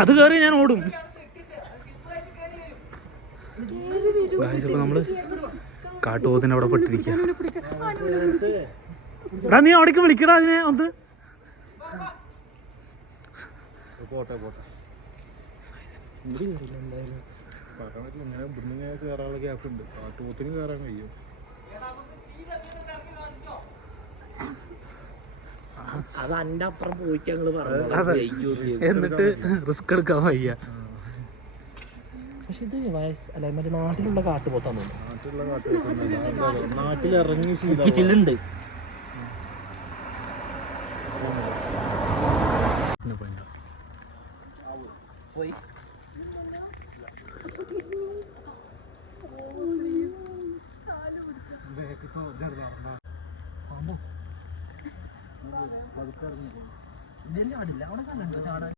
അത് കയറി ഞാൻ ഓടും. നമ്മൾ കാട്ടുപോത്തിന് അവിടെ പെട്ടിരിക്കുക എടാ നീ അവിടേക്ക് വിളിക്കടാ അതിനെ ഒന്ന്. പോട്ടെ പോട്ടെ. പറയാൻ പറ്റില്ല ഇങ്ങനെ ഇവിടുന്ന് ഇങ്ങനെ കയറാനുള്ള ഗ്യാപ്പ് ഉണ്ട്. കാട്ടുപോത്തിന് കയറാൻ കഴിയും. അത് അന്റെ അപ്പുറം പോയിട്ട് ഞങ്ങൾ അതെ. പറഞ്ഞു എന്നിട്ട് റിസ്ക് എടുക്കാൻ വയ്യ. പക്ഷെ ഇത് വയസ്സ് അല്ല മറ്റേ നാട്ടിലുള്ള കാട്ടുപോത്താന്ന് തോന്നുന്നു നാട്ടിലുള്ള കാട്ടുപോത്തല്ല നാട്ടിൽ ഇറങ്ങി ശീലം കുപ്പിച്ചില്ലുണ്ട് പോയി. ഇതിന്റെ അവിടെ കണ്ടുണ്ടോ ചാടാൻ?